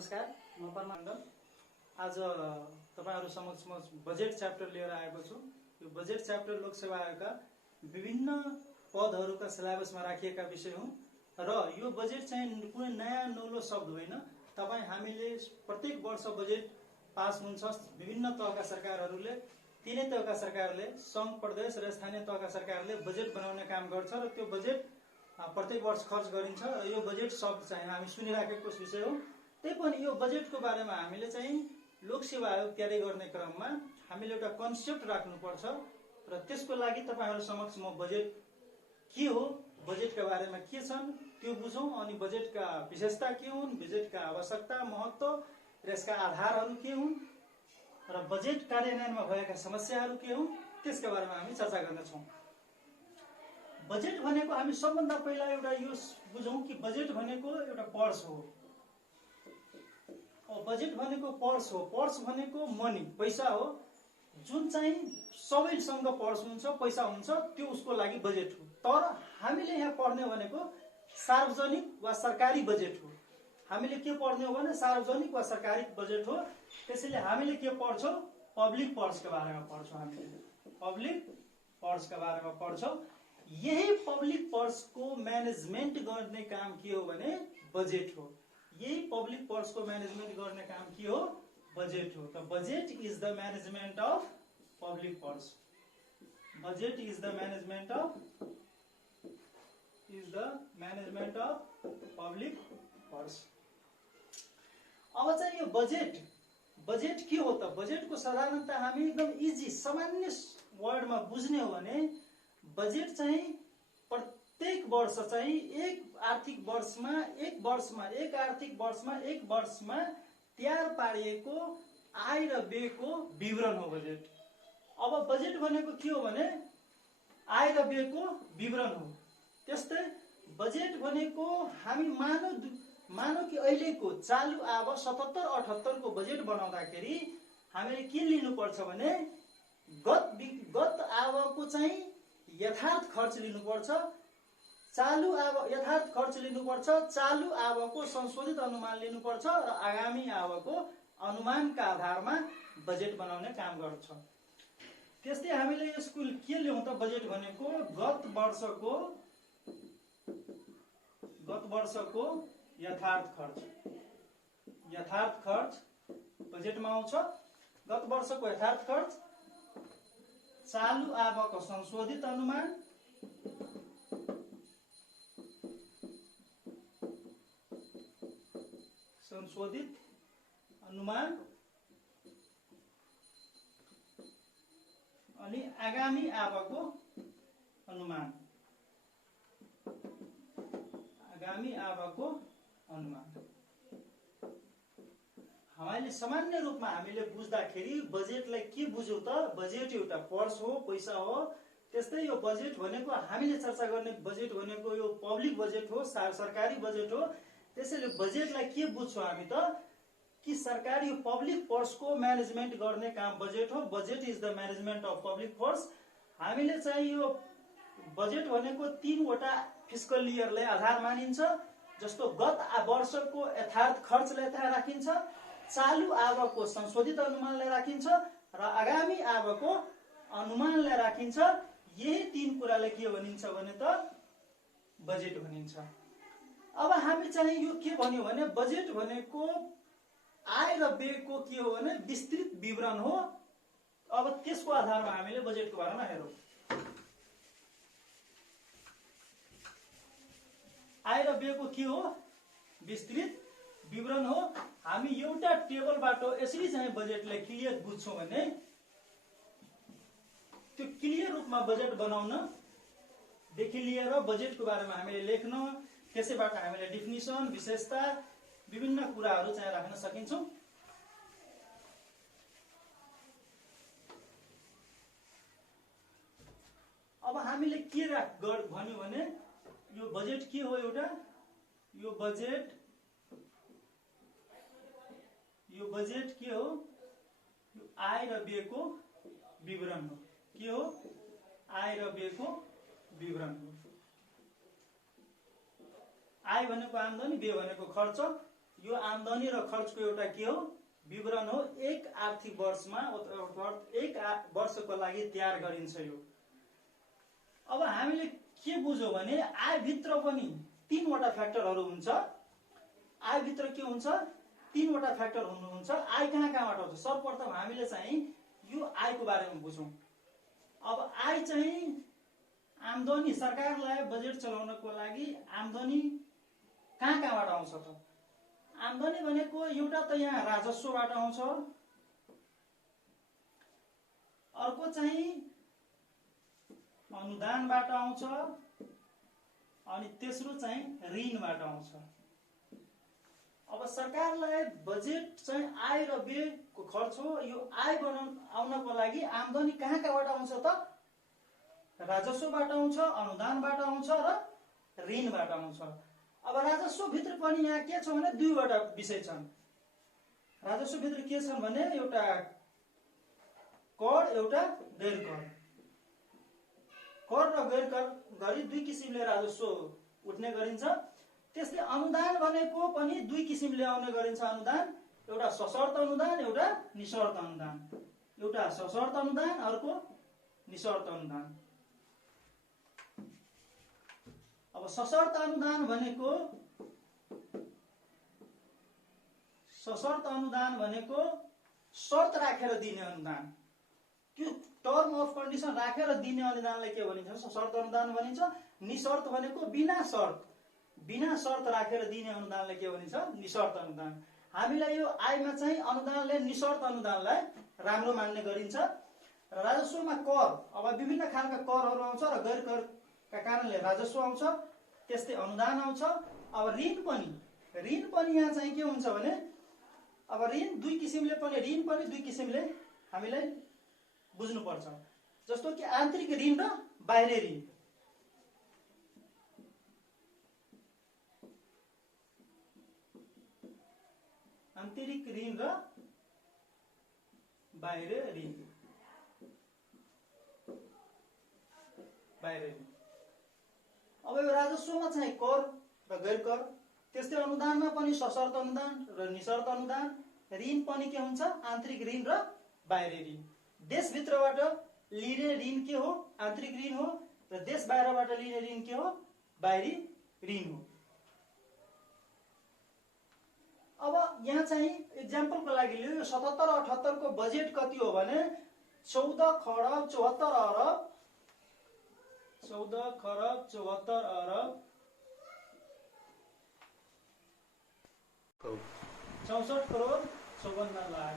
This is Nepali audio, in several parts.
नमस्कार, म परमा मण्डल। आज तपाईहरु समक्ष म बजेट च्याप्टर लिएर आएको छु। यो बजेट च्याप्टर लोकसेवा आयोगका विभिन्न पदहरुका सिलेबसमा राखिएका विषय हुन् र यो बजेट चाहिँ कुनै नयाँ नौलो शब्द होइन। तपाई हामीले प्रत्येक वर्ष बजेट पास हुन्छ। विभिन्न तहका सरकारहरूले, तीनै तहका सरकारले, संघ, प्रदेश र स्थानीय तहका सरकारले बजेट बनाउने काम गर्छ र त्यो बजेट प्रत्येक वर्ष खर्च गरिन्छ र यो बजेट शब्द चाहिँ हामी सुनिराखेको विषय हो। त्यही पनि यो बजेटको बारेमा हामीले चाहिँ लोकसेवा आयोग तयारी गर्ने क्रममा हामीले एउटा कन्सेप्ट राख्नुपर्छ र त्यसको लागि तपाईहरु समक्ष म बजेट के हो, बजेटका बारेमा के छन् त्यो बुझौं अनि बजेटका विशेषता के हुन्, बजेटका आवश्यकता, महत्व र यसका आधारहरू के हुन् र बजेट कार्यान्वयनमा भएका समस्याहरू के हुन् त्यसका बारेमा हामी चर्चा गर्नेछौं। बजेट भनेको हामी सबभन्दा पहिला एउटा यो बुझौं कि बजेट भनेको एउटा पर्स हो। बजेट भनेको पर्स हो। पर्स भनेको मनी, पैसा हो, जुन चाहिँ सबैसँग पर्स हुन्छ, पैसा हुन्छ, त्यो उसको लागि बजेट हो। तर हामीले यहाँ पढ्ने भनेको सार्वजनिक वा सरकारी बजेट हो। हामीले के पढ्ने हो भने सार्वजनिक वा सरकारी बजेट हो। त्यसैले हामीले के पढ्छौं? पब्लिक पर्सका बारेमा पढ्छौं। हामीले पब्लिक पर्सका बारेमा पढ्छौं। यही पब्लिक पर्सको म्यानेजमेन्ट गर्ने काम के हो भने बजेट हो। यही पब्लिक पर्सको म्यानेजमेन्ट गर्ने काम के हो? बजेट हो। त budget is the management of public purse. Budget is the management of public purse. अब चाहिँ यो बजेट के हो त? बजेटको साधारणता हामी एकदम इजी सामान्य वर्डमा बुझ्ने हो भने बजेट चाहिँ प्रत्येक वर्ष चाहिँ एक आर्थिक वर्षमा तयार पारिएको आय र व्ययको विवरण हो बजेट। अब बजेट भनेको के हो भने आय र व्ययको विवरण हो। त्यस्तै बजेट भनेको हामी मानौ कि अहिलेको चालु आव 77-78 को बजेट बनाउँदाखेरि हामीले के लिनुपर्छ भने गत आवको चाहिँ यथार्थ खर्च लिनुपर्छ, यथार्थ खर्च लिनुपर्छ, चालु आवको संशोधित अनुमान लिनुपर्छ र आगामी आवको अनुमानका आधारमा बजेट बनाउने काम गर्छ। त्यस्तै हामीले यसको के ल्याउँ त? बजेट भनेको गत वर्षको यथार्थ खर्च बजेटमा आउँछ। गत वर्षको यथार्थ खर्च, चालु आवको संशोधित अनुमान, अनि आगामी आवको अनुमान। हामीले सामान्य रूपमा हामीले बुझ्दाखेरि बजेटलाई के बुझौँ त? बजेट एउटा पर्स हो, पैसा हो। त्यस्तै यो बजेट भनेको हामीले चर्चा गर्ने बजेट भनेको यो पब्लिक बजेट हो, सरकारी बजेट हो। त्यसैले बजेटलाई के बुझ्छौँ हामी त? कि सरकारी यो पब्लिक पर्सको म्यानेजमेन्ट गर्ने काम बजेट हो। Budget is the management of public purse. हामीले चाहिँ यो बजेट भनेको 3 वटा फिस्कल इयरलाई आधार मानिन्छ। जस्तो गत वर्षको यथार्थ खर्चलाई त्यहाँ राखिन्छ, चालु आवको संशोधित अनुमानलाई राखिन्छ र आगामी आवको अनुमानलाई राखिन्छ। यही 3 कुरालाई के भनिन्छ भने त बजेट भनिन्छ। अब हामी चाहिँ यो के भन्यो भने बजेट भनेको आय र व्ययको के हो भने विस्तृत विवरण हो। अब त्यसको आधारमा हामीले बजेटको बारेमा हेरौँ। आय र व्ययको के हो? विस्तृत विवरण हो। हामी एउटा टेबलबाट यसरी चाहिँ बजेटलाई क्लियर बुझ्छौँ भने त्यो क्लियर रूपमा बजेट बनाउन देखि लिएर बजेटको बारेमा हामीले लेख्न, त्यसैबाट हामीले डेफिनिसन, विशेषता, विभिन्न कुराहरू चाहिँ राख्न सकिन्छौँ। अब हामीले के भन्यो भने यो बजेट के हो? एउटा यो बजेट के हो? यो आय र व्ययको विवरण हो। के हो? आय र व्ययको विवरण हो। आय भनेको आम्दानी, व्यय भनेको खर्च। यो आम्दानी र खर्चको एउटा के हो विवरण हो। एक आर्थिक वर्षमा एक वर्षको लागि तयार गरिन्छ यो। अब हामीले के बुझ्यौं भने आयभित्र पनि तीनवटा फ्याक्टरहरू हुन्छ। आयभित्र के हुन्छ तीनवटा फ्याक्टर हुनुहुन्छ। आय कहाँबाट आउँछ सर्वप्रथम हामीले चाहिँ यो आयको बारेमा बुझौं। अब आय चाहिँ आम्दानी सरकारलाई बजेट चलाउनको लागि आम्दानी कहाँबाट आउँछ त आम्दानी भनेको एउटा त यहाँ राजस्वबाट आउँछ, अर्को चाहिँ अनुदानबाट आउँछ, अनि तेस्रो चाहिँ ऋणबाट आउँछ। अब सरकारलाई बजेट चाहिँ आय र व्ययको खर्च हो। यो आय आउनको लागि आम्दानी कहाँबाट आउँछ त राजस्वबाट आउँछ, अनुदानबाट आउँछ र ऋणबाट आउँछ। अब राजस्व भित्र पनि यहाँ के छ भने दुईवटा विषय छन्। राजस्व भित्र के छन् भने एउटा कर एउटा गैर कर। कर र गैर कर गरी दुई किसिमले राजस्व उठ्ने गरिन्छ। त्यसले अनुदान भनेको पनि दुई किसिमले आउने गरिन्छ। अनुदान एउटा सशर्त अनुदान एउटा निशर्त अनुदान। एउटा सशर्त अनुदान अर्को निशर्त अनुदान। अब सशर्त अनुदान भनेको शर्त राखेर दिने अनुदान। त्यो टर्म अफ कन्डिसन राखेर दिने अनुदानलाई के भनिन्छ सशर्त अनुदान भनिन्छ। निशर्त भनेको बिना शर्त राखेर दिने अनुदानलाई के भनिन्छ निशर्त अनुदान। हामीलाई यो आयमा चाहिँ अनुदानले निशर्त अनुदानलाई राम्रो मान्ने गरिन्छ। राजस्वमा कर अब विभिन्न खालका करहरू आउँछ र गैर करका कारणले राजस्व आउँछ, त्यस्तै अनुदान आउँछ। अब ऋण पनि यहाँ चाहिँ के हुन्छ भने अब ऋण दुई किसिमले हामीलाई बुझ्नु पर्छ। जस्तो कि आन्तरिक ऋण र बाहिरी ऋण। आन्तरिक ऋण र बाहिर ऋण। अब यो राजस्वमा चाहिँ कर र गैर कर, त्यस्तै अनुदानमा पनि सशर्त अनुदान र निशर्त अनुदान। ऋण पनि के हुन्छ आन्तरिक ऋण र बाहिरी ऋण। देशभित्रबाट लिने ऋण के हो आन्तरिक ऋण हो र देश बाहिरबाट लिने ऋण के हो बाहिरी ऋण हो। अब यहाँ चाहिँ एक्जाम्पलको लागि लियो 77-78 को बजेट कति हो भने 14 खरब 74 अरब 64 करोड 54 लाख।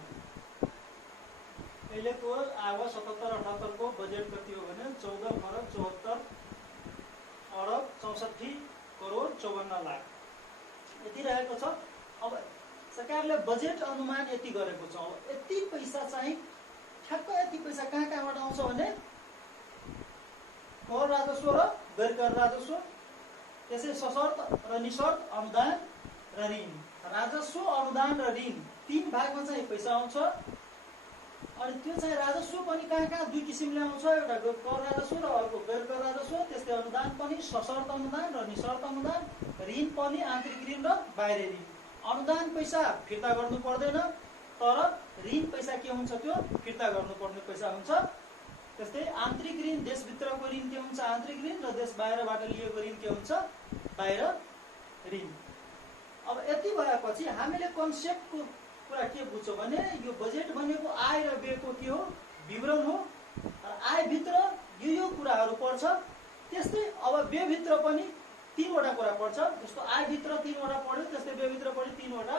अहिलेको अब 77-78 को बजेट कति हो भने 14 खरब 74 अरब 64 करोड 54 लाख यति रहेको छ। अब सरकारले बजेट अनुमान यति गरेको छ। यति पैसा चाहिँ ठ्याक्क यति पैसा कहाँबाट आउँछ भने कर राजस्व र गैर कर राजस्व, त्यसै सशर्त र निशर्त अनुदान र ऋण। राजस्व अनुदान र ऋण तीन भागमा चाहिँ पैसा आउँछ। अनि त्यो चाहिँ राजस्व पनि कहाँ दुई किसिमले आउँछ। एउटा कर राजस्व र अर्को गैर कर राजस्व। त्यस्तै अनुदान पनि सशर्त अनुदान र निशर्त अनुदान। ऋण पनि आन्तरिक ऋण र बाहिरी ऋण। अनुदान पैसा फिर्ता गर्नु पर्दैन, तर ऋण पैसा के हुन्छ त्यो फिर्ता गर्नुपर्ने पैसा हुन्छ। त्यस्तै आन्तरिक ऋण देशभित्रको ऋण के हुन्छ आन्तरिक ऋण र देश बाहिरबाट लिएको ऋण के हुन्छ बाहिर ऋण। अब यति भएपछि हामीले कन्सेप्टको कुरा के बुझ्छौँ भने यो बजेट भनेको आय र व्ययको के हो विवरण हो। आयभित्र यो कुराहरू पर्छ। त्यस्तै अब व्ययभित्र पनि तीनवटा कुरा पर्छ। जस्तो आयभित्र तीनवटा पढ्यो, त्यस्तै व्ययभित्र पनि तीनवटा।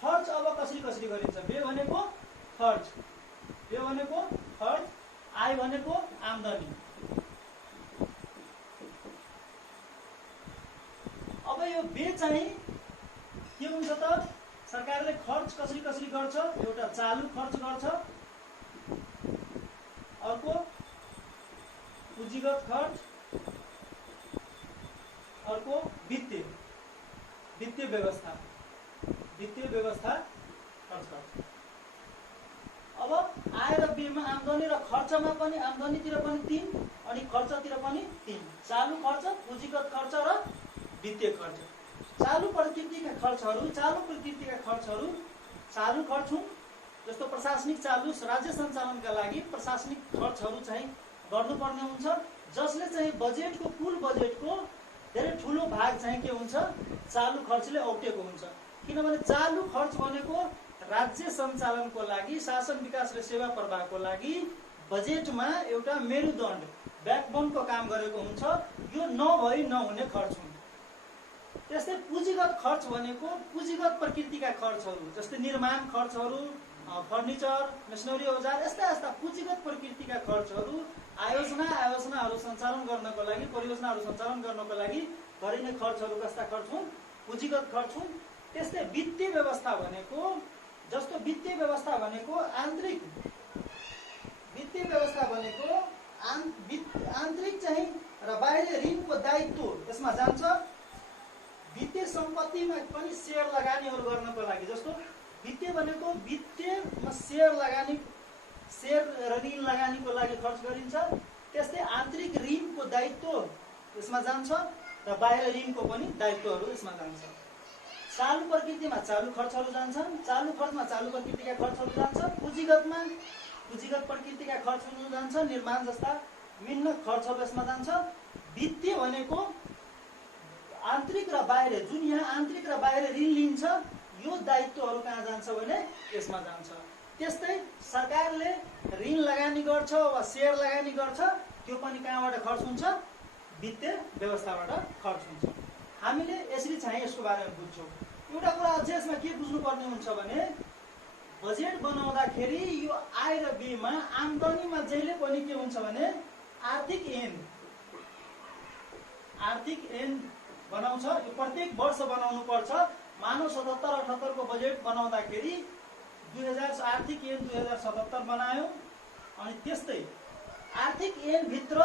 खर्च अब कसरी गरिन्छ। व्यय भनेको खर्च, आय भनेको आम्दानी। अब यो व्यय चाहिँ के हुन्छ त सरकारले खर्च कसरी गर्छ। एउटा चालु खर्च गर्छ, अर्को पुँजीगत खर्च, अर्को वित्तीय व्यवस्था खर्च गर्छ। अब आय र व्ययमा आम्दानी र खर्चमा पनि आम्दानीतिर पनि 3 अनि खर्चतिर पनि 3। चालु खर्च, पुँजीगत खर्च र वित्तीय खर्च। चालु प्रकृतिका खर्चहरू चालु खर्च हुन्। जस्तो प्रशासनिक चालु राज्य सञ्चालनका लागि प्रशासनिक खर्चहरू चाहिँ गर्नुपर्ने हुन्छ, जसले चाहिँ बजेटको कुल बजेटको धेरै ठुलो भाग चाहिँ के हुन्छ चालु खर्चले औटेको हुन्छ। किनभने चालु खर्च भनेको राज्य सञ्चालनको लागि, शासन विकास र सेवा प्रवाहको लागि बजेटमा एउटा मेरुदण्ड ब्याकबोनको काम गरेको हुन्छ। यो नभई नहुने खर्च हुन्। त्यस्तै पुँजीगत खर्च भनेको पुँजीगत प्रकृतिका खर्चहरू, जस्तै निर्माण खर्चहरू, फर्निचर, मेसिनरी औजार, यस्ता पुँजीगत प्रकृतिका खर्चहरू आयोजनाहरू सञ्चालन गर्नको लागि, परियोजनाहरू सञ्चालन गर्नको लागि गरिने खर्चहरू कस्ता खर्च हुन्? पुँजीगत खर्च हुन्। त्यस्तै वित्तीय व्यवस्था भनेको आन्तरिक चाहिँ र बाहिर ऋणको दायित्व यसमा जान्छ। वित्तीय सम्पत्तिमा पनि सेयर लगानीहरू गर्नको लागि, जस्तो वित्तीय भनेको वित्तीयमा सेयर र ऋण लगानीको लागि खर्च गरिन्छ। त्यस्तै आन्तरिक ऋणको दायित्व यसमा जान्छ र बाहिर ऋणको पनि दायित्वहरू यसमा जान्छ। चालु प्रकृतिमा चालु खर्चहरू जान्छन्, चालु खर्चमा चालु प्रकृतिका खर्चहरू जान्छ, पुँजीगत प्रकृतिका खर्चहरू जान्छ, निर्माण जस्ता विभिन्न खर्चहरू यसमा जान्छ। वित्तीय भनेको आन्तरिक र बाहिर, जुन यहाँ आन्तरिक र बाहिर ऋण लिन्छ, यो दायित्वहरू कहाँ जान्छ भने यसमा जान्छ। त्यस्तै सरकारले ऋण लगानी गर्छ वा सेयर लगानी गर्छ, त्यो पनि कहाँबाट खर्च हुन्छ? वित्तीय व्यवस्थाबाट खर्च हुन्छ। हामीले यसरी चाहिँ यसको बारेमा बुझ्छौँ। एउटा कुरा अझै यसमा के बुझ्नुपर्ने हुन्छ भने बजेट बनाउँदाखेरि यो आय र व्ययमा आम्दानीमा जहिले पनि के हुन्छ भने आर्थिक ऐन बनाउँछ। यो प्रत्येक वर्ष बनाउनु पर्छ। मानव 77-78 को बजेट बनाउँदाखेरि आर्थिक ऐन 2077 बनायो। अनि त्यस्तै आर्थिक ऐन भित्र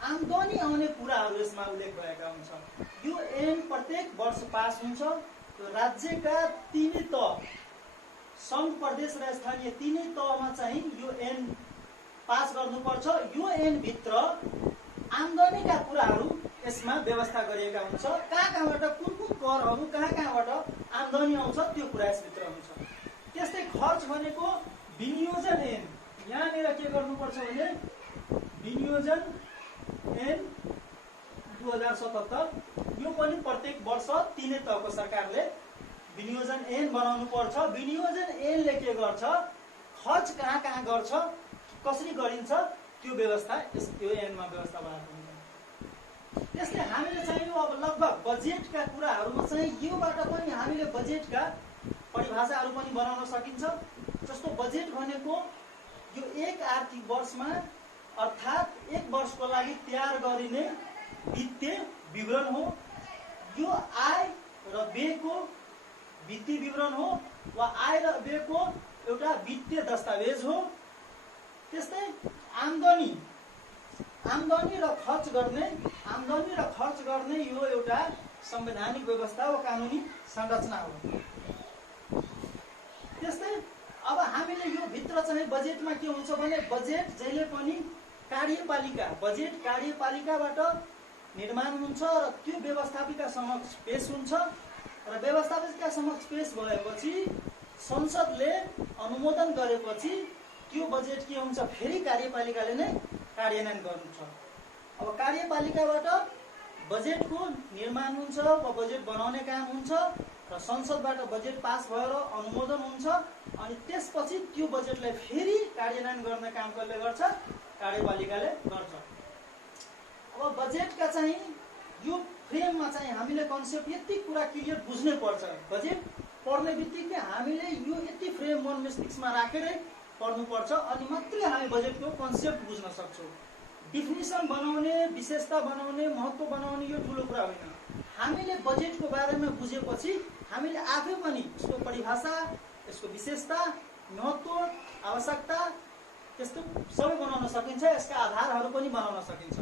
आम्दानी आउने कुराहरू यसमा उल्लेख भएका हुन्छ। यो ऐन प्रत्येक वर्ष पास हुन्छ। राज्यका तीनै तह, सङ्घ, प्रदेश र स्थानीय तीनै तहमा चाहिँ यो ऐन पास गर्नुपर्छ। यो ऐन भित्र आम्दानीका कुराहरू यसमा व्यवस्था गरिएका हुन्छ। कहाँबाट कुन करहरू कहाँबाट आम्दानी आउँछ त्यो कुरा यसभित्र हुन्छ। त्यस्तै खर्च भनेको विनियोजन ऐन, यहाँनिर के गर्नुपर्छ भने विनियोजन ऐन 2077, यो पनि प्रत्येक वर्ष तीनै तहको सरकारले विनियोजन ऐन बनाउनु पर्छ। विनियोजन ऐनले के गर्छ? खर्च कहाँ गर्छ, कसरी गरिन्छ त्यो व्यवस्था यो ऐनमा व्यवस्था भएको हुन्छ। त्यसले हामीले चाहिँ यो अब लगभग बजेटका कुराहरूमा चाहिँ योबाट पनि हामीले बजेटका परिभाषाहरू पनि बनाउन सकिन्छ। जस्तो बजेट भनेको यो एक आर्थिक वर्षमा अर्थात् एक वर्षको लागि तयार गरिने वित्तीय विवरण हो। यो आय र व्ययको वित्तीय विवरण हो वा आय र व्ययको एउटा वित्तीय दस्तावेज हो। त्यस्तै आम्दानी र खर्च गर्ने यो एउटा संवैधानिक व्यवस्था वा कानुनी संरचना हो। त्यस्तै अब हामीले यो भित्र चाहिँ बजेटमा के हुन्छ भने बजेट जहिले पनि कार्यपालिकाबाट निर्माण हुन्छ र त्यो व्यवस्थापिका समक्ष पेश हुन्छ र व्यवस्थापिका समक्ष पेश भएपछि संसदले अनुमोदन गरेपछि त्यो बजेट के हुन्छ? फेरि कार्यपालिकाले नै कार्यान्वयन गर्नु छ। अब कार्यपालिकाबाट बजेटको निर्माण हुन्छ वा बजेट बनाउने काम हुन्छ र संसदबाट बजेट पास भएर अनुमोदन हुन्छ। अनि त्यसपछि त्यो बजेटलाई फेरि कार्यान्वयन गर्ने काम कसले गर्छ? कार्यपालिकाले गर्छ। अब बजेटका चाहिँ यो फ्रेममा चाहिँ हामीले कन्सेप्ट यति कुरा क्लियर बुझ्नै पर्छ। बजेट पढ्ने बित्तिकै हामीले यो यति फ्रेम मन मस्तिष्कमा राखेरै पढ्नुपर्छ, अनि मात्रै हामी बजेटको कन्सेप्ट बुझ्न सक्छौँ। डिफिनिसन बनाउने, विशेषता बनाउने, महत्त्व बनाउने यो ठुलो कुरा होइन। हामीले बजेटको बारेमा बुझेपछि हामीले आफै पनि यसको परिभाषा, यसको विशेषता, महत्त्व, आवश्यकता त्यस्तो सबै बनाउन सकिन्छ। यसका आधारहरू पनि बनाउन सकिन्छ।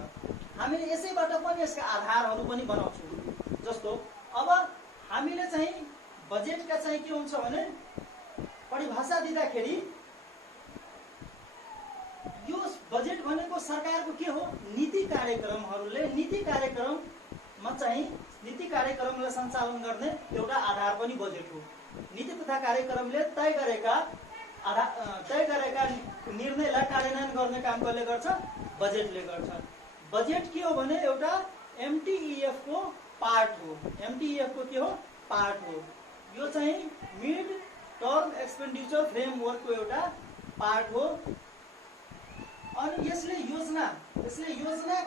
हामीले यसैबाट पनि यसका आधारहरू पनि बनाउँछौँ। जस्तो अब हामीले चाहिँ बजेटका चाहिँ के हुन्छ भने परिभाषा दिँदाखेरि यो बजेट भनेको सरकारको के हो? नीति कार्यक्रममा चाहिँ नीति कार्यक्रमलाई सञ्चालन गर्ने एउटा आधार पनि बजेट हो। नीति तथा कार्यक्रमले तय गरेका निर्णयलाई कार्यान्वयन गर्ने काम कसले गर्छ? बजेटले गर्छ। बजेट के हो भने एउटा एमटीईएफ को पार्ट हो। एमटीईएफ को के हो? पार्ट हो। यो चाहिँ मिड टर्म एक्सपेन्डिचर फ्रेमवर्क को एउटा पार्ट हो। अनि यसले योजना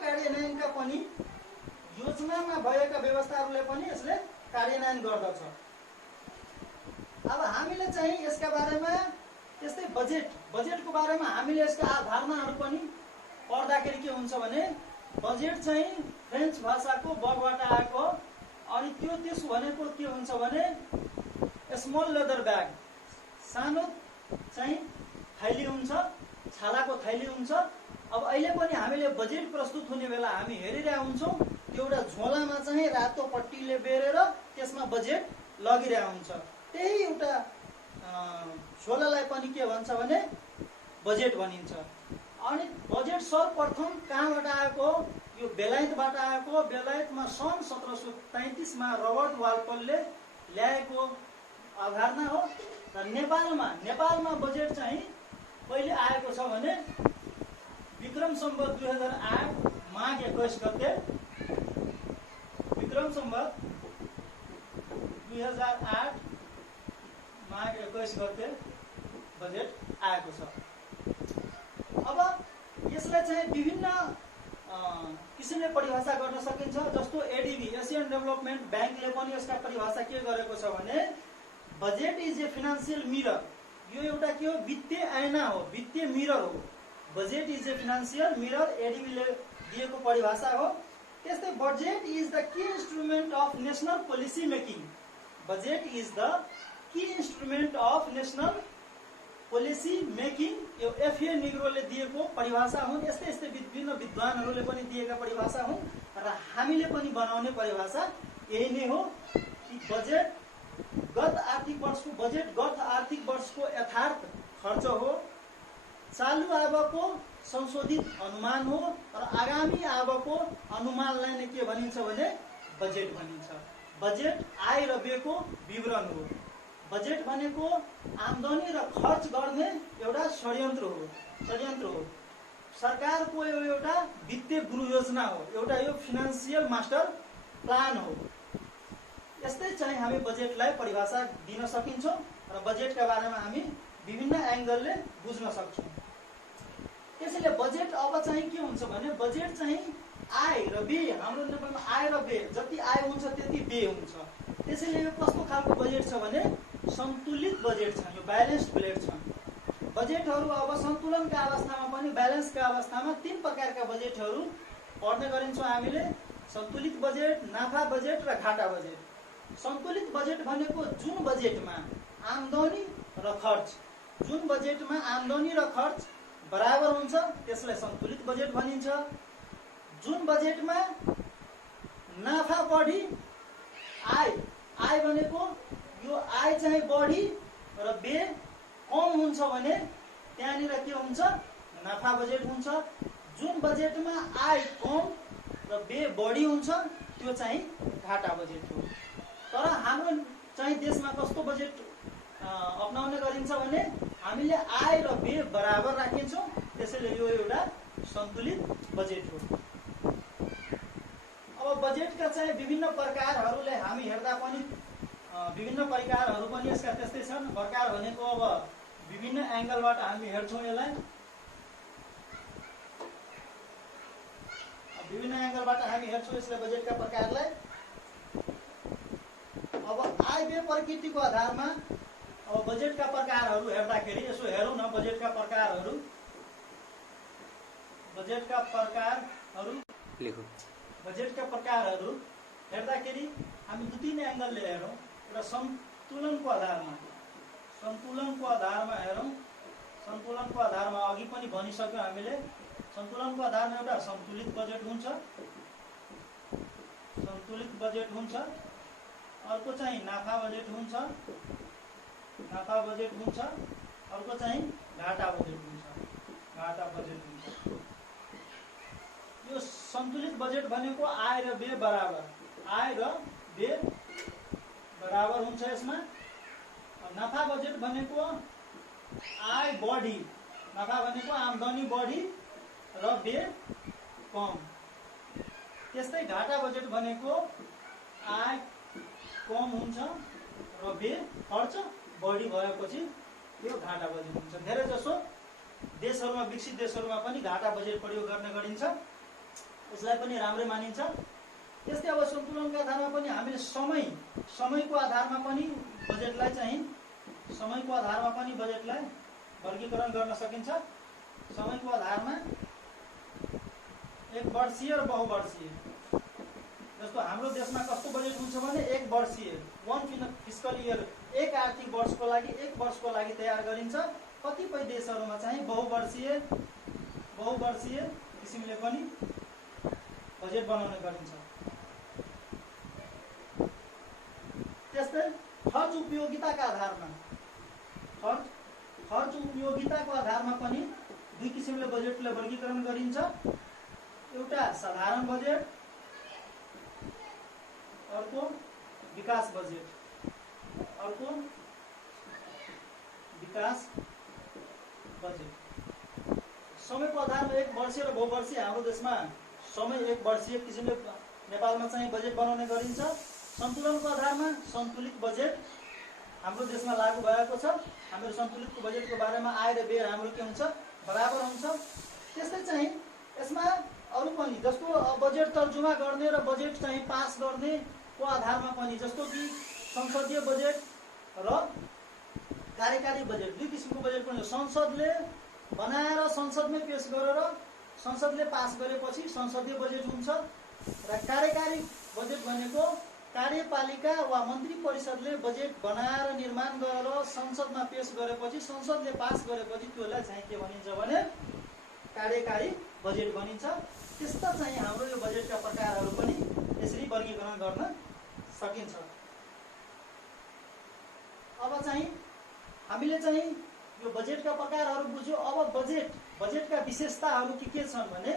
कार्यान्वयनका पनि योजनामा भएका व्यवस्थाहरूले पनि यसले कार्यान्वयन गर्दछ। अब हामीले चाहिँ यसका बारेमा त्यस्तै बजेटको बारेमा हामीले यसका अवधारणाहरू पनि पढ्दाखेरि के हुन्छ भने बजेट चाहिँ फ्रेन्च भाषाको वर्डबाट आएको। अनि त्यसो भनेको के हुन्छ भने स्मल लेदर ब्याग, सानो चाहिँ थैली हुन्छ, छालाको थैली हुन्छ। अब अहिले पनि हामीले बजेट प्रस्तुत हुने बेला हामी हेरिरहेका हुन्छौँ, एउटा झोलामा चाहिँ रातो पट्टीले बेरेर त्यसमा बजेट लगिरहेको हुन्छ। त्यही एउटा झोलालाई पनि के भन्छ भने बजेट भनिन्छ। अनि बजेट सर्वप्रथम कहाँबाट आएको? यो बेलायतबाट आएको। बेलायतमा सन् 1733 मा रबर्ट वाल्पलले ल्याएको अवधारणा हो। र नेपालमा बजेट चाहिँ कहिले आएको छ भने विक्रम सम्वत 2008 माघ 21 गते, विक्रम सम्वत 2008 माघ 21 गते बजेट आएको छ। अब यसलाई चाहिँ विभिन्न किसिमले परिभाषा गर्न सकिन्छ। जस्तो एडीबी, एसियन डेभलपमेन्ट ब्याङ्कले पनि यसका परिभाषा के गरेको छ भने budget is a financial mirror. यो एउटा के हो? वित्तीय ऐना हो, वित्तीय मिरर हो। Budget is a financial mirror, एडीबीले दिएको परिभाषा हो। त्यस्तै budget is the key instrument of national policy making. Budget is the key instrument of national policy making, यो एफए निग्रोले दिएको परिभाषा हुन्। यस्तै विभिन्न विद्वानहरूले पनि दिएका परिभाषा हुन् र हामीले पनि बनाउने परिभाषा यही नै हो कि बजेट गत आर्थिक वर्षको बजेट गत आर्थिक वर्षको यथार्थ खर्च हो, चालु आवकको संशोधित अनुमान हो र आगामी आवकको अनुमानलाई नै के भनिन्छ भने बजेट भनिन्छ। बजेट आय र व्ययको विवरण हो। बजेट भनेको आम्दानी र खर्च गर्ने एउटा षड्यन्त्र हो। सरकारको एउटा वित्तीय गृह योजना हो, एउटा यो फाइनेन्शियल मास्टर प्लान हो। यस्तै चाहिँ हामी बजेटलाई परिभाषा दिन सकिन्छौँ र बजेटका बारेमा हामी विभिन्न एंगलले बुझ्न सक्छौँ। त्यसैले बजेट अब चाहिँ के हुन्छ भने बजेट चाहिँ आय र व्यय, हाम्रो नेपालमा आय र व्यय, जति आय हुन्छ त्यति व्यय हुन्छ। त्यसैले यो कस्तो खालको बजेट छ भने सन्तुलित बजेट छ, यो ब्यालेन्स्ड बजेट छ। बजेटहरू अब सन्तुलनका अवस्थामा पनि ब्यालेन्सका अवस्थामा तीन प्रकारका बजेटहरू पढ्ने गरिन्छौँ हामीले। सन्तुलित बजेट, नाफा बजेट र घाटा बजेट। सन्तुलित बजेट भनेको जुन बजेटमा आम्दानी र खर्च, जुन बजेटमा आम्दानी र खर्च बराबर हुन्छ त्यसलाई सन्तुलित बजेट भनिन्छ। जुन बजेटमा नाफा बढी, आय भनेको यो आय चाहिँ बढी र व्यय कम हुन्छ भने त्यहाँनिर के हुन्छ? नाफा बजेट हुन्छ। जुन बजेटमा आय कम र व्यय बढी हुन्छ त्यो चाहिँ घाटा बजेट हो। तर हाम्रो चाहिँ देशमा कस्तो बजेट अपनाउने गरिन्छ भने हामीले आय र व्यय बराबर राखिन्छौँ। त्यसैले यो एउटा सन्तुलित बजेट हो। अब बजेटका चाहिँ विभिन्न प्रकारहरूले हामी हेर्दा पनि विभिन्न प्रकारहरू पनि यसका त्यस्तै छन्। प्रकार भनेको अब विभिन्न एंगलबाट हामी हेर्छौँ यसलाई, विभिन्न एंगलबाट हामी हेर्छौँ यसलाई बजेटका प्रकारलाई। अब आय व्यय प्रकृतिको आधारमा अब बजेटका प्रकारहरू हेर्दाखेरि यसो हेरौँ न। बजेटका प्रकारहरू लेखौँ। बजेटका प्रकारहरू हेर्दाखेरि हामी दुई तीन एंगलले हेरौँ। एउटा सन्तुलनको आधारमा हेरौँ। सन्तुलनको आधारमा अघि पनि भनिसक्यौँ हामीले। सन्तुलनको आधारमा एउटा सन्तुलित बजेट हुन्छ, अर्को चाहिँ नाफा बजेट हुन्छ, अर्को चाहिँ घाटा बजेट हुन्छ। यो सन्तुलित बजेट भनेको आय र व्यय बराबर, आय र व्यय बराबर हुन्छ यसमा। नफा बजेट भनेको आय बढी, नफा भनेको आम्दानी बढी र व्यय कम। त्यस्तै घाटा बजेट भनेको आय कम हुन्छ र व्यय खर्च बढी भएपछि यो घाटा बजेट हुन्छ। धेरै जसो देशहरूमा, विकसित देशहरूमा पनि घाटा बजेट प्रयोग गर्ने गरिन्छ, यसलाई पनि राम्रै मानिन्छ। त्यस्तै अब सन्तुलनको आधारमा पनि हामीले समयको आधारमा पनि बजेटलाई चाहिँ समयको आधारमा पनि बजेटलाई वर्गीकरण गर्न सकिन्छ। समयको आधारमा एक वर्षीय र बहुवर्षीय, जस्तो हाम्रो देशमा कस्तो बजेट हुन्छ भने एक वर्षीय, 1 फिस्कल इयर, एक आर्थिक वर्षको लागि, एक वर्षको लागि तयार गरिन्छ। कतिपय देशहरूमा चाहिँ बहुवर्षीय किसिमले पनि बजेट बनाउने गरिन्छ। त्यस्तै खर्च उपयोगिताका आधारमा, खर्च उपयोगिताको आधारमा पनि दुई किसिमले बजेटलाई वर्गीकरण गरिन्छ। एउटा साधारण बजेट, अर्को विकास बजेट। अर्को विकास बजेट। समयको आधारमा एक वर्षीय र बहुवर्षीय, हाम्रो देशमा समय एक वर्षीय किसिमले नेपालमा चाहिँ बजेट बनाउने गरिन्छ। सन्तुलनको आधारमा सन्तुलित बजेट हाम्रो देशमा लागू भएको छ। हाम्रो सन्तुलित बजेटको बारेमा आय र व्यय हाम्रो के हुन्छ, बराबर हुन्छ। त्यस्तै चाहिँ यसमा अरू पनि, जस्तो बजेट तर्जुमा गर्ने र बजेट चाहिँ पास गर्नेको आधारमा पनि, जस्तो कि संसदीय बजेट र कार्यकारी बजेट, दुई किसिमको बजेट पनि। संसदले बनाएर संसदमै पेश गरेर संसदले पास गरेपछि संसदीय बजेट हुन्छ, र कार्यकारी बजेट भनेको कार्यपालिका वा मन्त्री परिषदले बजेट बनाएर निर्माण गरेर संसदमा पेश गरेपछि, संसदले पास गरेपछि त्यसलाई चाहिँ के भनिन्छ भने कार्यकारी बजेट भनिन्छ। त्यस्ता चाहिँ हाम्रो यो बजेटका प्रकारहरू पनि यसरी वर्गीकरण गर्न सकिन्छ। अब चाहिँ हामीले चाहिँ यो बजेटका प्रकारहरू बुझ्यो। अब बजेटका विशेषताहरू के छन् भने,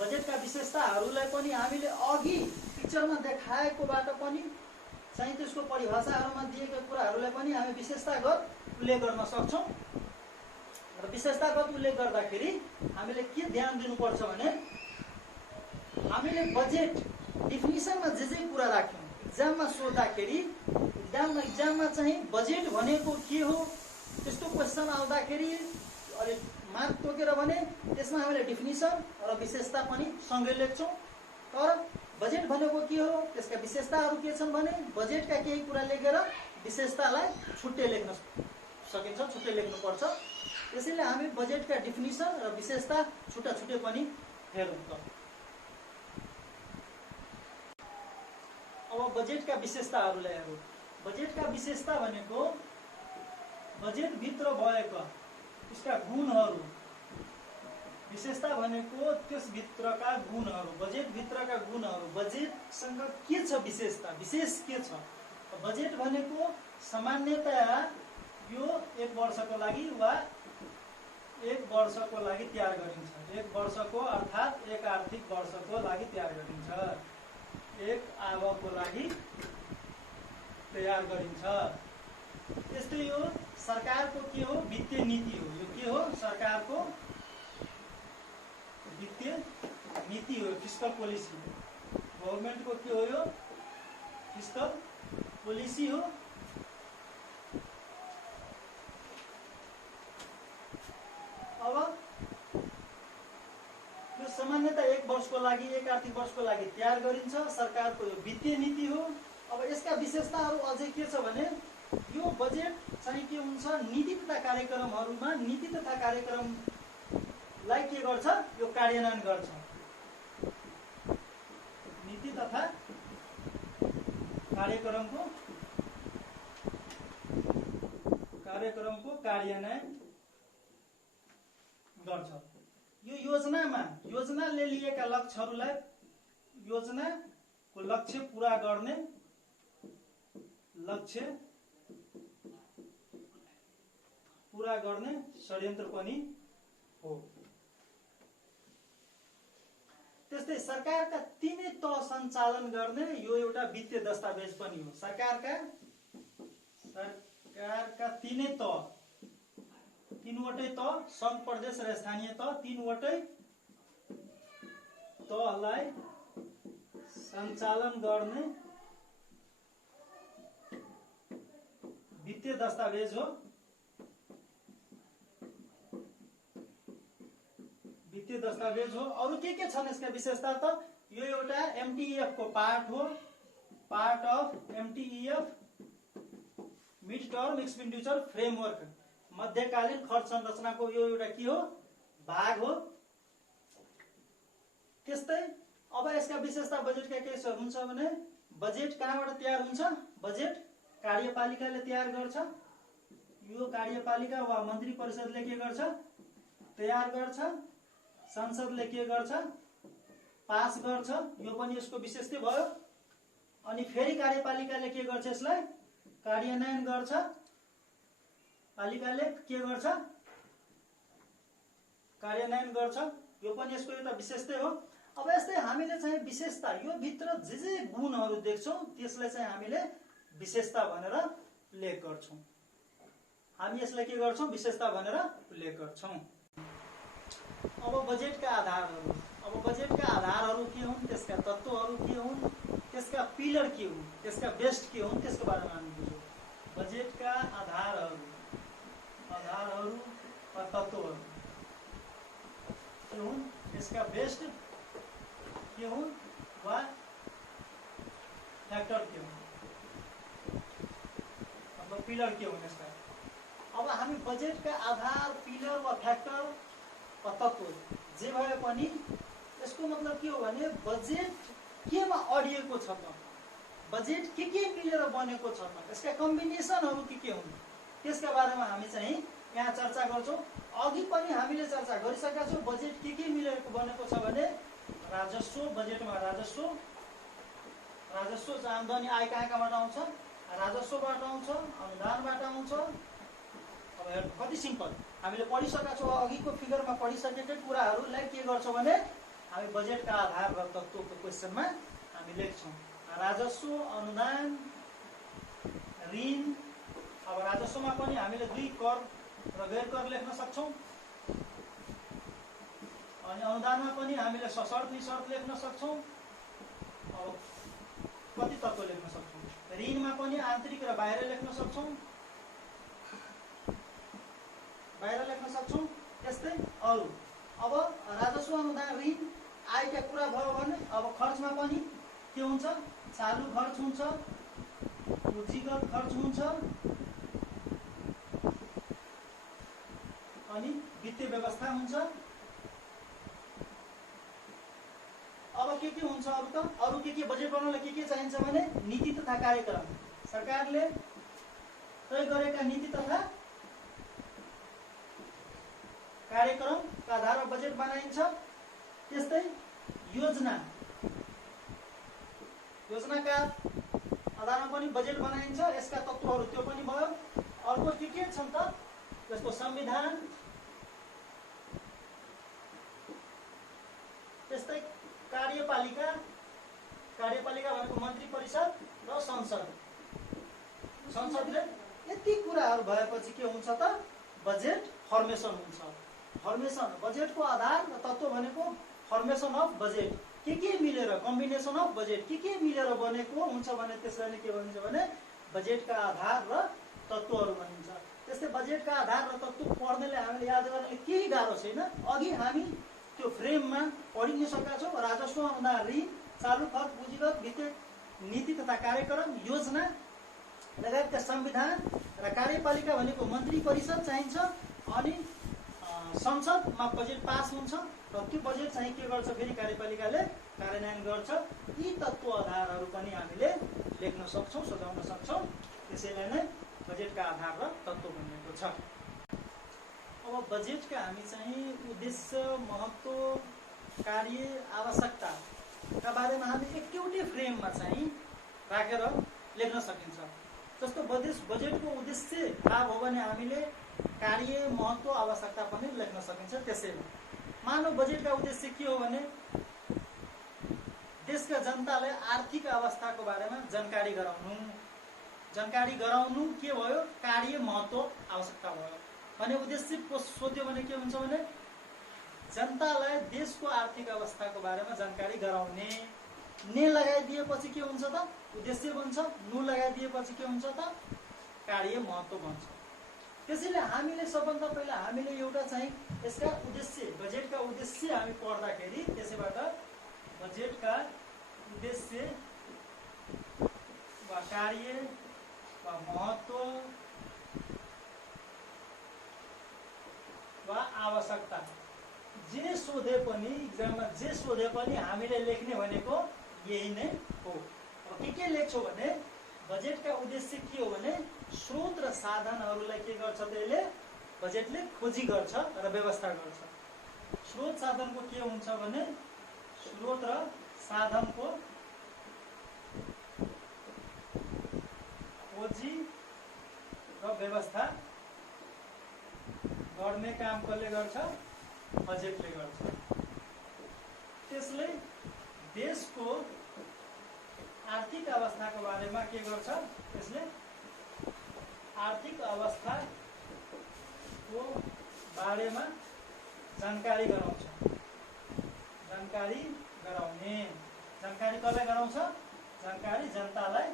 बजेटका विशेषताहरूलाई पनि हामीले अघि पिक्चरमा देखाएकोबाट पनि चाहिँ त्यसको परिभाषाहरूमा दिएका कुराहरूलाई पनि हामी विशेषतागत उल्लेख गर्न सक्छौँ। र विशेषतागत उल्लेख गर्दाखेरि हामीले के ध्यान दिनुपर्छ भने, हामीले बजेट डिफिनिसनमा जे कुरा राख्यौँ, इक्जाममा सोद्धाखेरि इक्जाममा चाहिँ बजेट भनेको के हो त्यस्तो क्वेसन आउँदाखेरि अलिक मार्क तोकेर भने त्यसमा हामीले डिफिनिसन र विशेषता पनि सँगै लेख्छौँ। तर बजेट भनेको के हो, त्यसका विशेषताहरू के छन् भने बजेटका केही कुरा लेखेर विशेषतालाई छुट्टै लेख्न सकिन्छ, छुट्टै लेख्नुपर्छ। त्यसैले हामी बजेटका डिफिनिसन र विशेषता छुट्टा छुट्टै पनि हेरौँ त। अब बजेटका विशेषताहरूलाई हेरौँ। बजेटका विशेषता भनेको बजेटभित्र भएका उसका गुणहरू, विशेषता भनेको त्यसभित्रका गुणहरू, बजेटभित्रका गुणहरू। बजेटसँग के छ विशेषता, विशेष के छ? बजेट भनेको सामान्यतया यो एक वर्षको लागि वा एक वर्षको लागि तयार गरिन्छ। एक वर्षको अर्थात् एक आर्थिक वर्षको लागि तयार गरिन्छ, एक आवकको लागि तयार गरिन्छ। त्यस्तै यो सरकारको के हो, वित्तीय नीति हो। यो के हो, सरकारको वित्तीय नीति हो, फिस्कल पोलिसी। गभर्नमेन्टको के हो, यो फिस्कल पोलिसी हो। अब यो सामान्यतः एक वर्षको लागि, एक आर्थिक वर्षको लागि तयार गरिन्छ, सरकारको यो वित्तीय नीति हो। अब यसका विशेषताहरू अझै के छ भने, यो बजेट चाहिँ के हुन्छ, नीति तथा कार्यक्रमहरूमा, नीति तथा कार्यक्रमलाई के गर्छ, यो कार्यान्वयन गर्छ। नीति तथा कार्यक्रमको कार्यान्वयन गर्छ। यो योजनाले लिएका लक्ष्यहरूलाई, योजनाको लक्ष्य पूरा गर्ने षड्यन्त्र पनि हो। त्यस्तै सरकारका तीनै तह सञ्चालन गर्ने यो एउटा वित्तीय दस्तावेज पनि हो। सरकारका तीनै तह, तीनवटै तह, सङ्घ प्रदेश र स्थानीय तह, तीनवटै तहलाई सञ्चालन गर्ने वित्तीय दस्तावेज हो। वित्तीय दस्तावेज हो। अरु के छन् यसका विशेषता त? यो एउटा एमटीईएफ को पार्ट हो, part of MTEF mid term expenditure framework, मध्यकालीन खर्च संरचनाको यो एउटा के हो? भाग हो। त्यस्तै अब यसका विशेषता बजेटका के हुन्छ भने बजेट कहाँबाट तयार हुन्छ? बजेट कार्यपालिकाले तयार गर्छ। यो कार्यपालिका वा मन्त्री परिषदले के गर्छ? तयार गर्छ। संसदले के गर्छ? पास गर्छ। यो पनि यसको विशेषता भयो। अनि फेरि कार्यपालिकाले के गर्छ? यसलाई कार्यान्वयन गर्छ। पालिकाले के गर्छ? कार्यान्वयन गर्छ। यो पनि यसको एउटा विशेषता हो। अब यस्तै हामीले चाहिँ विशेषता, यो भित्र जे गुणहरू देख्छौं त्यसलाई चाहिँ हामीले विशेषता भनेर उल्लेख गर्छौं। हामी यसलाई के गर्छौं? विशेषता भनेर उल्लेख गर्छौं। अब बजेटका आधारहरू, अब बजेटका आधारहरू के हुन्, त्यसका तत्त्वहरू के हुन्, त्यसका पिलर के हुन्, त्यसका बेस्ट के हुन्, त्यसको बारेमा हामी बुझौँ। बजेटका आधारहरू वा तत्त्वहरू के हुन्, त्यसका बेस्ट के हुन् वा फ्याक्टर के हुन्, मतलब पिलर के हुन् यसका। अब हामी बजेटका आधार, पिलर वा फ्याक्टर वा तत्त्व जे भए पनि यसको मतलब के हो भने बजेट केमा अडिएको छ त, बजेट के मिलेर बनेको छ त, यसका कम्बिनेसनहरू के हुन् त्यसका बारेमा हामी चाहिँ यहाँ चर्चा गर्छौं। अघि पनि हामीले चर्चा गरिसकेका छौं। बजेट के मिलेर बनेको छ भने राजस्व, बजेटमा राजस्व चाहिँ आम्दानी आय कहाँबाट आउँछ? राजस्वबाट आउँछ, अनुदानबाट आउँछ। अब हेर्नु कति सिम्पल, हामीले पढिसकेका छौँ। अघिको फिगरमा पढिसकेकै कुराहरूलाई के गर्छौँ भने हामी बजेटका आधार र तत्त्वको क्वेसनमा हामी लेख्छौँ। राजस्व, अनुदान, ऋण। अब राजस्वमा पनि हामीले 2 कर र गैर कर लेख्न सक्छौँ। अनि अनुदानमा पनि हामीले सशर्त निशर्त लेख्न सक्छौँ। अब कति तत्त्व लेख्न सक्छौँ? ऋणमा पनि आन्तरिक र बाहिर लेख्न सक्छौँ, त्यस्तै अरु। अब राजस्व, अनुदान, ऋण, आयका कुरा भयो भने अब खर्चमा पनि के हुन्छ? चालु खर्च हुन्छ, पुँजीगत खर्च हुन्छ, अनि वित्तीय व्यवस्था हुन्छ। अब के हुन्छ अरु त? अरु के बजेट बनाउनलाई के चाहिन्छ भने नीति तथा कार्यक्रम। सरकारले तय गरेका नीति तथा कार्यक्रमका आधारमा बजेट बनाइन्छ। त्यस्तै योजनाका आधारमा पनि बजेट बनाइन्छ। यसका तत्त्वहरू त्यो पनि भयो। अर्को के छन् त? यसको संविधान, त्यस्तै कार्यपालिका भनेको मन्त्री परिषद र संसद। संसदले यति कुराहरू भएपछि के हुन्छ त? बजेट फर्मेसन हुन्छ। फर्मेसन, बजेटको आधार र तत्त्व भनेको फर्मेसन अफ बजेट। के मिलेर, कम्बिनेसन अफ बजेट के मिलेर बनेको हुन्छ भने त्यसलाई नै के भनिन्छ भने बजेटका आधार र तत्त्वहरू भनिन्छ। त्यस्तै बजेटका आधार र तत्त्व पढ्नेले हामीले याद गर्नले केही गाह्रो छैन। अघि हामी त्यो फ्रेममा पढिसकेका छौँ। राजस्व, अनुदान, ऋण, चालु खर्च, पुँजीगत, वित्तीय नीति तथा कार्यक्रम, योजना लगायतका संविधान र कार्यपालिका भनेको मन्त्री परिषद चाहिन्छ। अनि संसदमा बजेट पास हुन्छ र त्यो बजेट चाहिँ के गर्छ? फेरि कार्यपालिकाले कार्यान्वयन गर्छ। यी तत्त्व आधारहरू पनि हामीले लेख्न सक्छौँ, सजाउन सक्छौँ। त्यसैले नै बजेटका आधार र तत्त्व भनिएको छ। अब बजेटका हामी चाहिँ उद्देश्य, महत्त्व, कार्य, आवश्यकताका बारेमा हामी एउटै फ्रेममा चाहिँ राखेर लेख्न सकिन्छ। जस्तो बजेटको उद्देश्य थाहा भयो भने हामीले कार्य, महत्त्व, आवश्यकता पनि लेख्न सकिन्छ। त्यसैले मानव बजेटका उद्देश्य के हो भने देशका जनतालाई आर्थिक अवस्थाको बारेमा जानकारी गराउनु। जानकारी गराउनु के भयो? कार्य, महत्त्व, आवश्यकता भयो। भने उद्देश्य सोध्यो भने के हुन्छ भने जनतालाई देशको आर्थिक अवस्थाको बारेमा जानकारी गराउने। ने लगाइदिएपछि के हुन्छ त? उद्देश्य बन्छ। नु लगाइदिएपछि के हुन्छ त? कार्य, महत्त्व बन्छ। त्यसैले हामीले सबभन्दा पहिला हामीले एउटा चाहिँ यसका उद्देश्य, बजेटका उद्देश्य हामी पढ्दाखेरि त्यसैबाट बजेटका उद्देश्य वा कार्य वा महत्त्व वा आवश्यकता जे सोधे पनि, इक्जाममा जे सोधे पनि हामीले लेख्ने भनेको यही नै हो। अब के लेख्छौ भने बजेटका उद्देश्य के हो भने स्रोत र साधनहरूलाई के गर्छ त यसले? बजेटले खोजी गर्छ र व्यवस्था गर्छ। स्रोत साधनको के हुन्छ भने स्रोत र साधनको खोजी र व्यवस्था गर्ने काम कसले गर्छ? बजेटले गर्छ। त्यसले देशको आर्थिक अवस्थाको बारेमा के गर्छ? त्यसले आर्थिक अवस्थाको बारेमा जानकारी गराउँछ। जानकारी गराउने। जानकारी कसलाई गराउँछ? जानकारी जनतालाई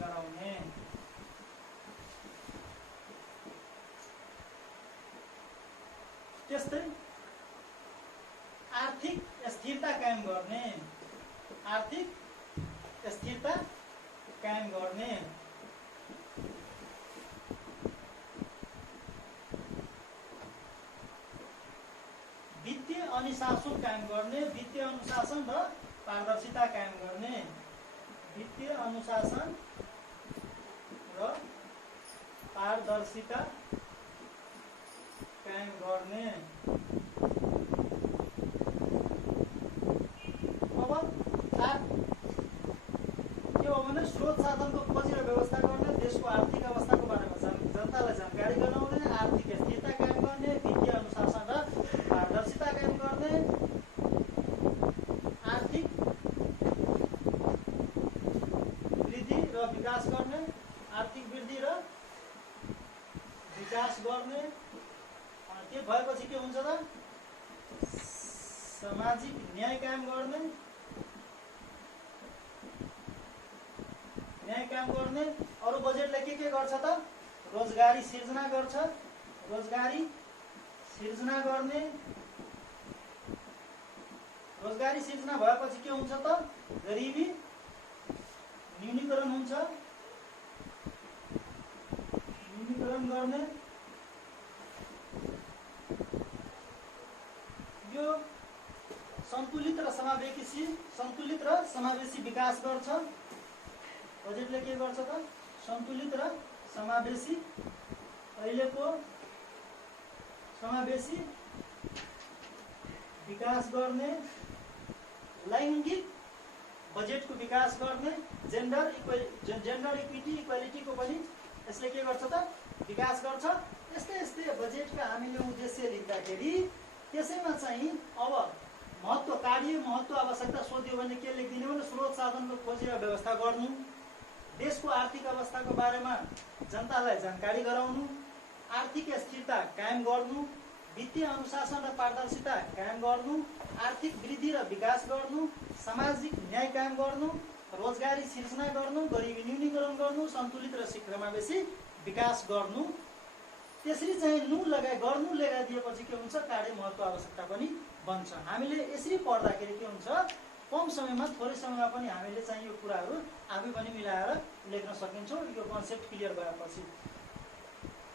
गराउने। त्यस्तै आर्थिक स्थिरता कायम गर्ने। आर्थिक स्थिरता कायम गर्ने। वित्तीय अनुशासन कायम गर्ने। वित्तीय अनुशासन र पारदर्शिता कायम गर्ने। वित्तीय अनुशासन र पारदर्शिता कायम गर्ने। के हो भने स्रोत साधनको खोजी र व्यवस्था गर्ने, देशको आर्थिक अवस्थाको बारेमा जनतालाई जानकारी गराउने, आर्थिक स्थिरता कायम गर्ने, वित्तीय अनुशासन र पारदर्शिता कायम गर्ने, आर्थिक वृद्धि र विकास गर्ने। आर्थिक वृद्धि र विकास गर्ने। के भएपछि के हुन्छ त? सामाजिक न्याय कायम गर्ने। न्याय कायम गर्ने। अरू बजेटले के गर्छ त? रोजगारी सिर्जना गर्छ। रोजगारी सिर्जना गर्ने। रोजगारी सिर्जना भएपछि के हुन्छ त? गरिबी न्यूनीकरण हुन्छ। न्यूनीकरण गर्ने। यो सन्तुलित र समावेशी विकास गर्छ। बजेटले के गर्छ त? सन्तुलित र समावेशी, अहिलेको समावेशी विकास गर्ने। लैङ्गिक बजेटको विकास गर्ने। जेन्डर इक्विटी इक्वालिटीको पनि यसले के गर्छ त? विकास गर्छ। यस्तै बजेटका हामीले उद्देश्य लेख्दाखेरि त्यसैमा चाहिँ अब महत्त्व, कार्य, महत्त्व, आवश्यकता सोध्यो भने के लेखिदिने भने स्रोत साधनको खोजी र व्यवस्था गर्नु, देशको आर्थिक अवस्थाको बारेमा जनतालाई जानकारी गराउनु, आर्थिक स्थिरता कायम गर्नु, वित्तीय अनुशासन र पारदर्शिता कायम गर्नु, आर्थिक वृद्धि र विकास गर्नु, सामाजिक न्याय कायम गर्नु, रोजगारी सिर्जना गर्नु, गरिबी न्यूनीकरण गर्नु, सन्तुलित र समावेशी विकास गर्नु। त्यसरी चाहिँ नु लगाइदिएपछि के हुन्छ? कार्य, महत्त्व, आवश्यकता पनि बन्छ। हामीले यसरी पढ्दाखेरि के हुन्छ? कम समयमा, थोरै समयमा पनि हामीले चाहिँ यो कुराहरू आफै पनि मिलाएर लेख्न सकिन्छ यो कन्सेप्ट क्लियर भएपछि।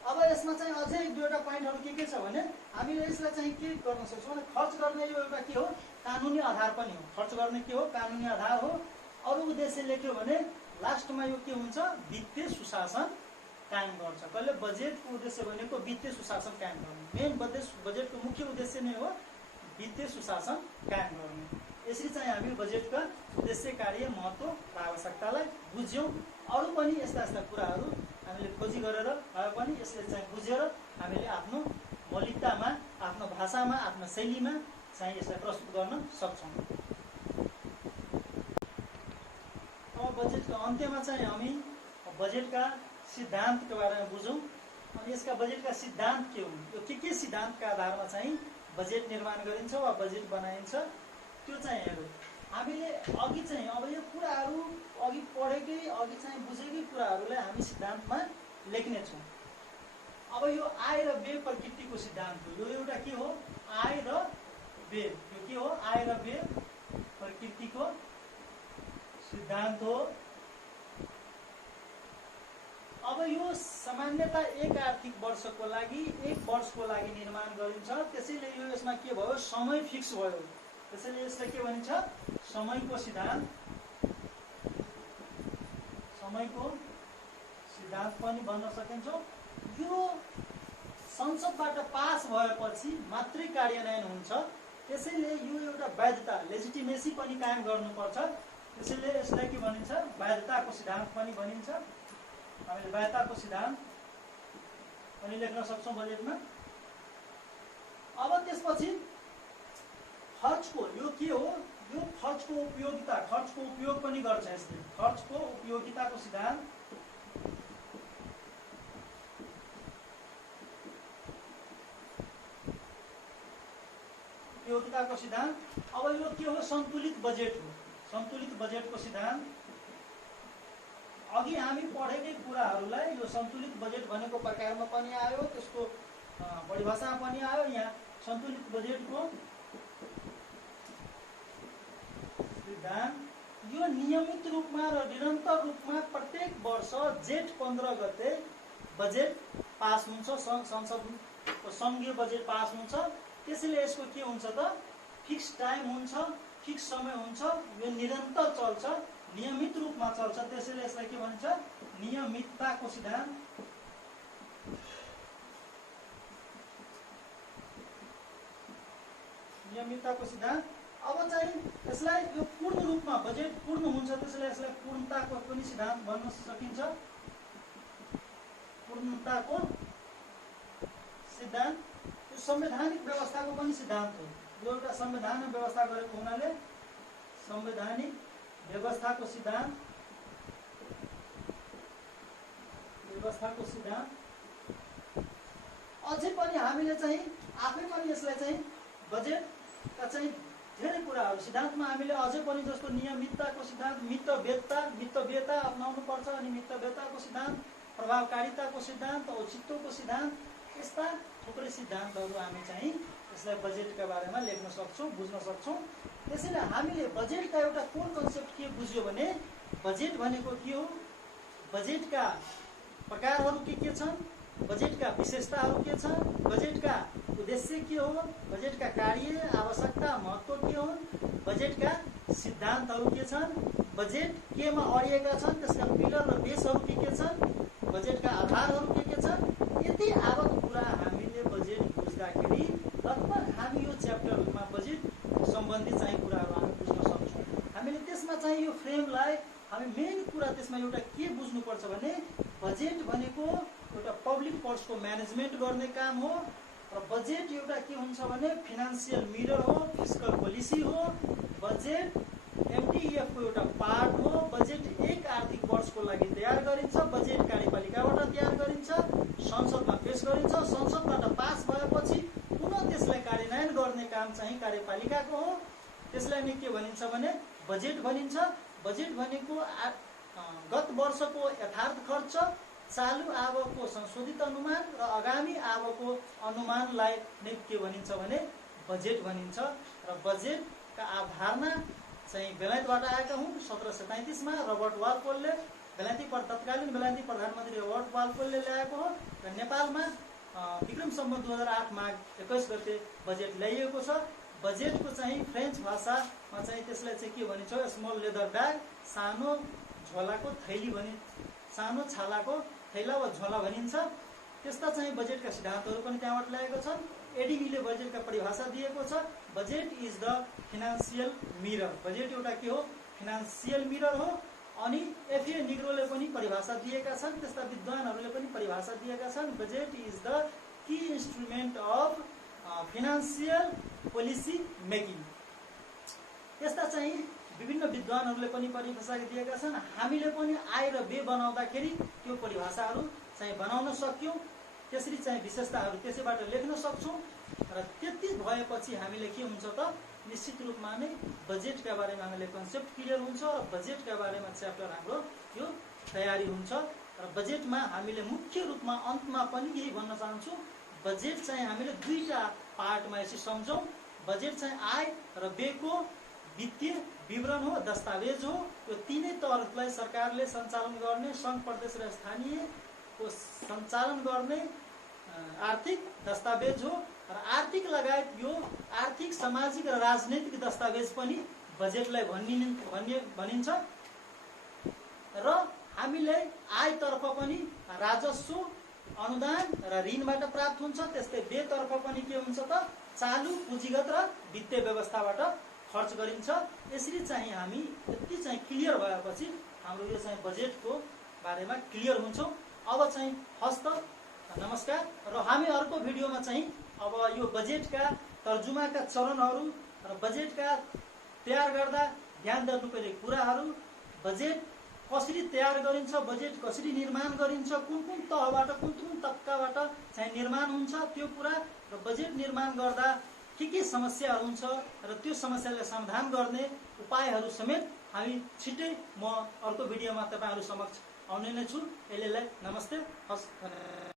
अब यसमा चाहिँ अझै एक दुईवटा पोइन्टहरू के छ भने हामीले यसलाई चाहिँ के गर्न सक्छौँ भने खर्च गर्ने यो एउटा के हो? कानुनी आधार पनि हो। खर्च गर्ने के हो? कानुनी आधार हो। अरू उद्देश्य लेख्यो भने लास्टमा यो के हुन्छ? वित्तीय सुशासन कायम गर्छ। कहिले बजेटको उद्देश्य भनेको वित्तीय सुशासन कायम गर्ने। मेन बजेटको मुख्य उद्देश्य नै हो वित्तीय सुशासन कायम गर्ने। यसरी चाहिँ हामी बजेटका उद्देश्य, कार्य, महत्त्व र आवश्यकतालाई बुझ्यौँ। अरू पनि यस्ता कुराहरू हामीले खोजी गरेर भए पनि यसले चाहिँ बुझेर हामीले आफ्नो मौलिकतामा, आफ्नो भाषामा, आफ्नो शैलीमा चाहिँ यसलाई प्रस्तुत गर्न सक्छौँ। अन्त्यमा चाहिँ हामी बजेटका सिद्धान्तको बारेमा बुझौँ। अनि यसका बजेटका सिद्धान्त के हुन्, यो के सिद्धान्तका आधारमा चाहिँ बजेट निर्माण गरिन्छ वा बजेट बनाइन्छ त्यो चाहिँ हेरौँ। हामीले अघि चाहिँ अब यो कुराहरू अघि पढेकै अघि चाहिँ बुझेकै कुराहरूलाई हामी सिद्धान्तमा लेख्नेछौँ। अब यो आय र व्यय प्रकृतिको सिद्धान्त हो। यो एउटा के हो, आय र व्यय। यो के हो, आय र व्यय प्रकृतिको सिद्धान्त हो। अब यो सामान्यतः एक आर्थिक वर्षको लागि निर्माण गरिन्छ। त्यसैले यो यसमा के भयो, समय फिक्स भयो। त्यसैले यसलाई के भनिन्छ, समयको सिद्धान्त। समयको सिद्धान्त पनि भन्न सकिन्छ। यो संसदबाट पास भएपछि मात्रै कार्यान्वयन हुन्छ। त्यसैले यो एउटा वैधता, लेजिटिमेसी पनि कायम गर्नुपर्छ। त्यसैले यसलाई के भनिन्छ, वैधताको सिद्धान्त पनि भनिन्छ। हामीले वैधताको सिद्धान्त पनि लेख्न सक्छौँ बजेटमा। अब त्यसपछि खर्चको, यो के हो, यो खर्चको उपयोगिता, खर्चको उपयोग पनि गर्छ यसले। खर्चको उपयोगिताको सिद्धान्त। उपयोगिताको सिद्धान्त। अब यो के हो, सन्तुलित बजेट हो। सन्तुलित बजेटको सिद्धान्त। अघि हामी पढेकै कुराहरूलाई यो सन्तुलित बजेट भनेको प्रकारमा पनि आयो, त्यसको परिभाषामा पनि आयो। यहाँ सन्तुलित बजेटको सिद्धान्त। यो नियमित रूपमा र निरन्तर रूपमा प्रत्येक वर्ष जेठ 15 गते बजेट पास हुन्छ, संसदको सङ्घीय बजेट पास हुन्छ। त्यसैले यसको के हुन्छ त, फिक्स टाइम हुन्छ, फिक्स समय हुन्छ। यो निरन्तर चल्छ, नियमित रूपमा चल्छ। त्यसैले यसलाई के भन्छ, नियमितताको सिद्धान्त। नियमितताको सिद्धान्त। अब चाहिँ यसलाई यो पूर्ण रूपमा बजेट पूर्ण हुन्छ, त्यसैले यसलाई पूर्णताको पनि सिद्धान्त भन्न सकिन्छ। पूर्णताको सिद्धान्त। यो संवैधानिक व्यवस्थाको पनि सिद्धान्त हो। यो एउटा संवैधानमा व्यवस्था गरेको हुनाले संवैधानिक व्यवस्थाको सिद्धान्त। व्यवस्थाको सिद्धान्त। अझै पनि हामीले चाहिँ आफै पनि यसलाई चाहिँ बजेटका चाहिँ धेरै कुराहरू सिद्धान्तमा हामीले अझै पनि जस्तो नियमितताको सिद्धान्त, मितव्ययता अपनाउनु पर्छ। अनि मितव्ययताको सिद्धान्त, प्रभावकारिताको सिद्धान्त, औचित्यको सिद्धान्त, यस्ता थुप्रै सिद्धान्तहरू हामी चाहिँ यसलाई बजेटका बारेमा लेख्न सक्छौँ, बुझ्न सक्छौँ। त्यसैले हामीले बजेटका एउटा कोर कन्सेप्ट के बुझ्यो भने, बजेट भनेको के हो, बजेटका प्रकारहरू के छन्, बजेटका विशेषताहरू के छन्, बजेटका उद्देश्य के हो, बजेटका कार्य, आवश्यकता, महत्त्व के हुन्, बजेटका सिद्धान्तहरू के छन्, बजेट केमा अडिएका छन्, त्यसका पिलर र बेसहरू के छन्, बजेटका आधारहरू के छन्। यति आवत कुरा हामीले बजेट बुझ्दाखेरि लगभग हामी यो च्याप्टरमा बजेट सम्बन्धी चाहिँ कुराहरू हामी बुझ्न सक्छौँ। हामीले त्यसमा चाहिँ यो फ्रेमलाई हामी मेन कुरा त्यसमा एउटा के बुझ्नुपर्छ भने, बजेट भनेको एउटा पब्लिक पर्सको म्यानेजमेन्ट गर्ने काम हो। र बजेट एउटा के हुन्छ भने फिनान्सियल मिरर हो, फिस्कल पोलिसी हो। बजेट एमटिएफको एउटा पार्ट हो। बजेट एक आर्थिक वर्षको लागि तयार गरिन्छ। बजेट कार्यपालिकाबाट तयार गरिन्छ, संसदमा पेश गरिन्छ, संसदबाट पास भएपछि पुनः त्यसलाई कार्यान्वयन गर्ने काम चाहिँ कार्यपालिकाको हो। त्यसलाई नै के भनिन्छ भने बजेट भनिन्छ। बजेट भनेको गत वर्षको यथार्थ खर्च, चालु आवकको संशोधित अनुमान र आगामी आवकको अनुमानलाई नै के भनिन्छ भने बजेट भनिन्छ। र बजेटका अवधारणा चाहिँ बेलायतबाट आएका हुन्। 1737 रबर्ट वालपोलले तत्कालीन बेलायती प्रधानमन्त्री रबर्ट वालपोलले ल्याएको हो। र नेपालमा विक्रम सम्वत 2008 माघ 21 गते बजेट ल्याइएको छ। बजेटको चाहिँ फ्रेन्च भाषामा चाहिँ त्यसलाई चाहिँ के भनिन्छ, स्मल लेदर ब्याग, सानो झोलाको थैली सानो छालाको थैला वा झोला भनिन्छ। त्यस्ता चाहिँ बजेटका सिद्धान्तहरू पनि त्यहाँबाट ल्याएको छन्। एडिबीले बजेटका परिभाषा दिएको छ, budget is the financial mirror. Budget एउटा के हो, फिनान्सियल मिरर हो। अनि एफए निग्रोले पनि परिभाषा दिएका छन्, त्यस्ता विद्वानहरूले पनि परिभाषा दिएका छन्, budget is the key instrument of financial policy making. त्यस्ता चाहिँ विभिन्न विद्वानहरूले पनि परिभाषा दिएका छन्। हामीले पनि आय र व्यय बनाउँदाखेरि त्यो परिभाषाहरू चाहिँ बनाउन सक्यौँ, त्यसरी चाहिँ विशेषताहरू त्यसैबाट लेख्न सक्छौँ। र त्यति भएपछि हामीले के हुन्छ त, निश्चित रूपमा नै बजेटका बारेमा हामीले कन्सेप्ट क्लियर हुन्छ र बजेटका बारेमा च्याप्टर हाम्रो यो तयारी हुन्छ। र बजेटमा हामीले मुख्य रूपमा अन्तमा पनि यही भन्न चाहन्छु, बजेट चाहिँ हामीले दुईटा पार्टमा यसरी सम्झौँ। बजेट चाहिँ आय र व्ययको वित्तीय विवरण हो, दस्तावेज हो। यो तीनै तहहरूलाई सरकारले सञ्चालन गर्ने, सङ्घ प्रदेश र स्थानीयको सञ्चालन गर्ने आर्थिक दस्तावेज हो। र आर्थिक लगायत यो आर्थिक, सामाजिक र राजनैतिक दस्तावेज पनि बजेटलाई भनिन्छ। र हामीलाई आयतर्फ पनि राजस्व, अनुदान र ऋणबाट प्राप्त हुन्छ। त्यस्तै व्ययतर्फ पनि के हुन्छ त, चालु पुँजीगत र वित्तीय व्यवस्थाबाट खर्च गरिन्छ। यसरी चाहिँ हामी यति चाहिँ क्लियर भएपछि हाम्रो यो चाहिँ बजेटको बारेमा क्लियर हुन्छौँ। अब चाहिँ हस्त नमस्कार। र हामी अर्को भिडियोमा चाहिँ अब यो बजेटका तर्जुमाका चरणहरू र बजेटका तयार गर्दा ध्यान दिनुपर्ने कुराहरू, बजेट कसरी तयार गरिन्छ, बजेट कसरी निर्माण गरिन्छ, कुन कुन तहबाट, कुन कुन तबकाबाट चाहिँ निर्माण हुन्छ त्यो कुरा, र बजेट निर्माण गर्दा के समस्याहरू हुन्छ र त्यो समस्यालाई समाधान गर्ने उपायहरू समेत हामी छिट्टै म अर्को भिडियोमा तपाईँहरू समक्ष आउने नै छु। यसलाई नमस्ते, हस्।